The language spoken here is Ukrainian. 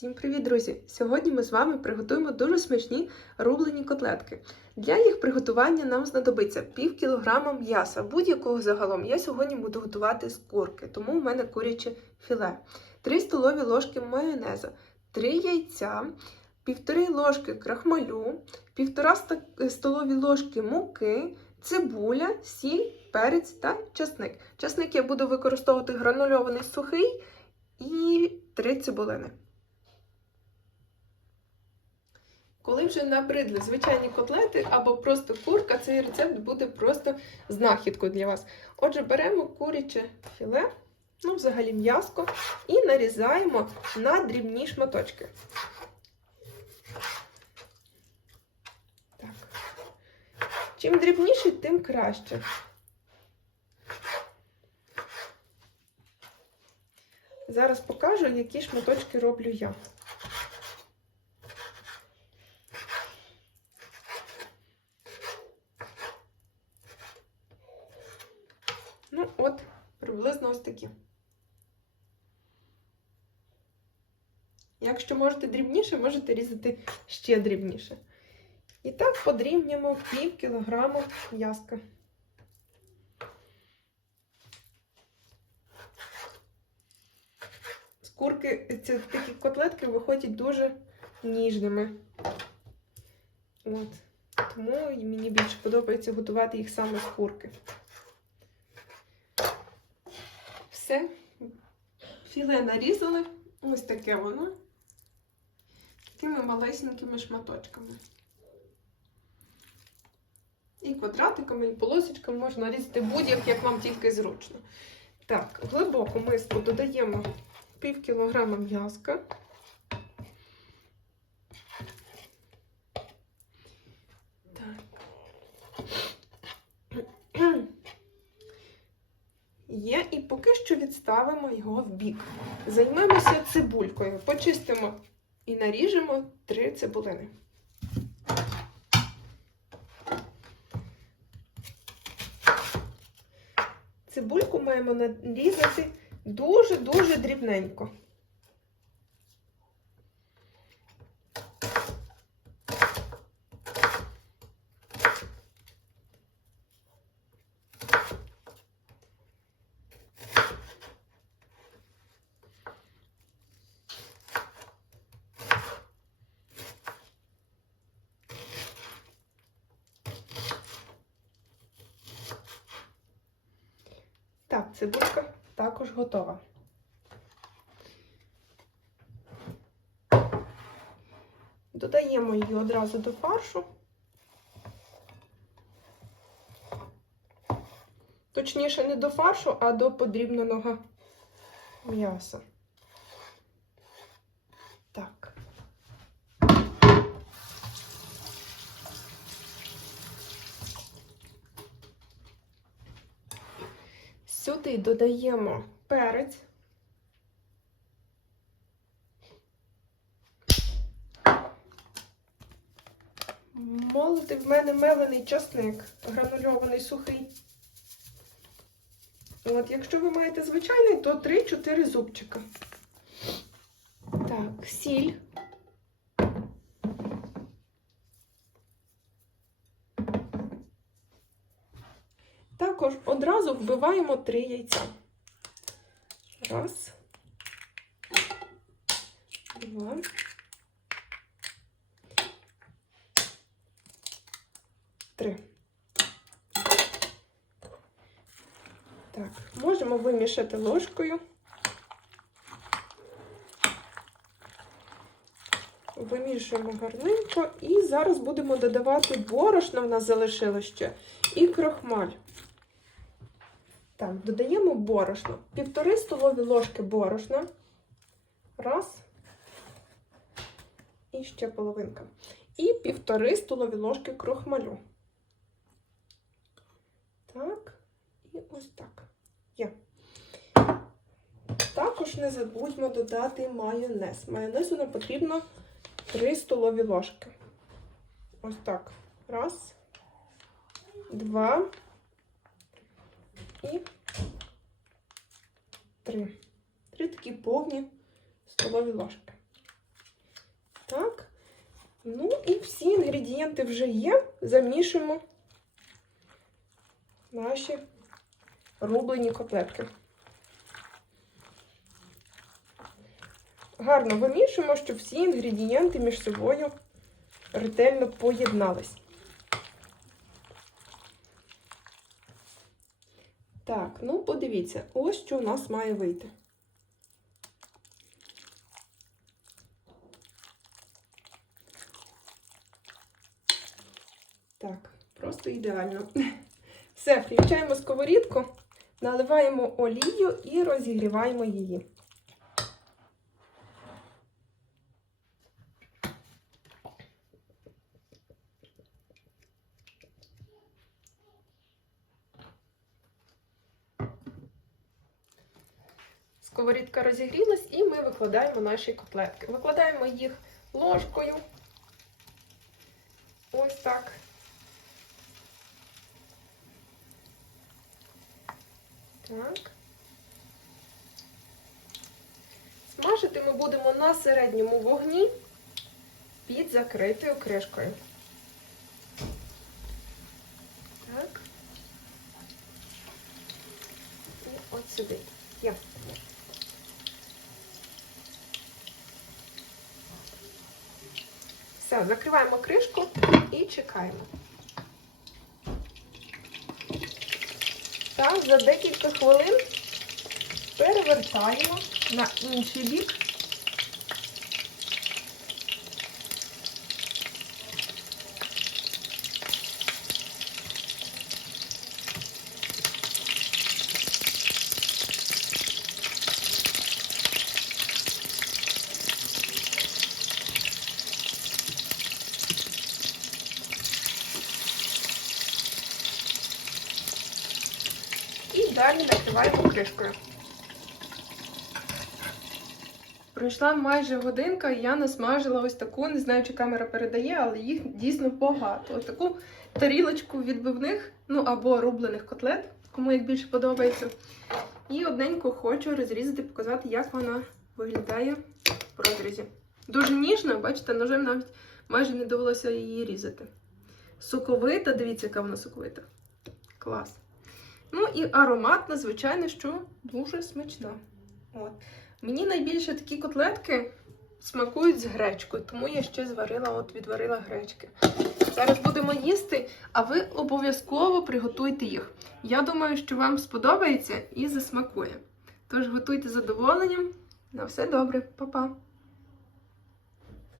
Всім привіт, друзі! Сьогодні ми з вами приготуємо дуже смачні рублені котлетки. Для їх приготування нам знадобиться пів кілограма м'яса, будь-якого загалом. Я сьогодні буду готувати з курки, тому в мене куряче філе, 3 столові ложки майонезу, 3 яйця, 1,5 ложки крахмалю, 1,5 столові ложки муки, цибуля, сіль, перець та часник. Часник я буду використовувати гранульований сухий і 3 цибулини. Коли вже набридли звичайні котлети або просто курка, цей рецепт буде просто знахідкою для вас. Отже, беремо куряче філе, ну, взагалі м'яско, і нарізаємо на дрібні шматочки. Так. Чим дрібніше, тим краще. Зараз покажу, які шматочки роблю я. Ну, от, приблизно ось такі. Якщо можете дрібніше, можете різати ще дрібніше. І так подрібнюємо пів кілограма м'яска. З курки ці такі котлетки виходять дуже ніжними. От. Тому мені більше подобається готувати їх саме з курки. Все. Філе нарізали. Ось таке воно. Такими малесенькими шматочками. І квадратиками, і полосочками можна різати будь-як, як вам тільки зручно. Так, в глибоку миску додаємо пів кілограма м'язка. Так. Є, і поки що відставимо його в бік. Займемося цибулькою. Почистимо і наріжемо три цибулини. Цибульку маємо нарізати дуже-дуже дрібненько. Так, цибулька також готова. Додаємо її одразу до фаршу. Точніше, не до фаршу, а до подрібненого м'яса. Так. Сюди додаємо перець. Молотий в мене мелений часник, гранульований сухий. От, якщо ви маєте звичайний, то 3-4 зубчика. Так, сіль. Також одразу вбиваємо три яйця. Раз. Два. Три. Так, можемо вимішати ложкою. Вимішуємо гарненько і зараз будемо додавати борошно, в нас залишилось ще, і крохмаль. Так, додаємо борошно. Півтори столові ложки борошна. Раз. І ще половинка. І півтори столові ложки крохмалю. Так, і ось так. Є. Також не забудьмо додати майонез. Майонезу нам потрібно 3 столові ложки. Ось так. Раз, два. І три. Три такі повні столові ложки. Так. Ну і всі інгредієнти вже є. Замішуємо наші рублені котлетки. Гарно вимішуємо, щоб всі інгредієнти між собою ретельно поєднались. Так, ну подивіться, ось що у нас має вийти. Так, просто ідеально. Все, включаємо сковорідку, наливаємо олію і розігріваємо її. Сковорідка розігрілась і ми викладаємо наші котлетки. Викладаємо їх ложкою. Ось так. Так. Смажити ми будемо на середньому вогні під закритою кришкою. Так. І от сюди. Є. Все, закриваємо кришку і чекаємо. Так, за декілька хвилин перевертаємо на інший бік. Далі накриваємо кришкою. Пройшла майже годинка, і я насмажила ось таку, не знаю, чи камера передає, але їх дійсно багато. Ось таку тарілочку відбивних, ну або рублених котлет, кому як більше подобається. І одненько хочу розрізати, показати, як вона виглядає в розрізі. Дуже ніжно, бачите, ножем навіть майже не довелося її різати. Соковита, дивіться, яка вона соковита. Клас. Ну і ароматна, звичайно, що дуже смачна. От. Мені найбільше такі котлетки смакують з гречкою, тому я ще зварила, от відварила гречки. Зараз будемо їсти, а ви обов'язково приготуйте їх. Я думаю, що вам сподобається і засмакує. Тож готуйте з задоволенням. На все добре, Па-па!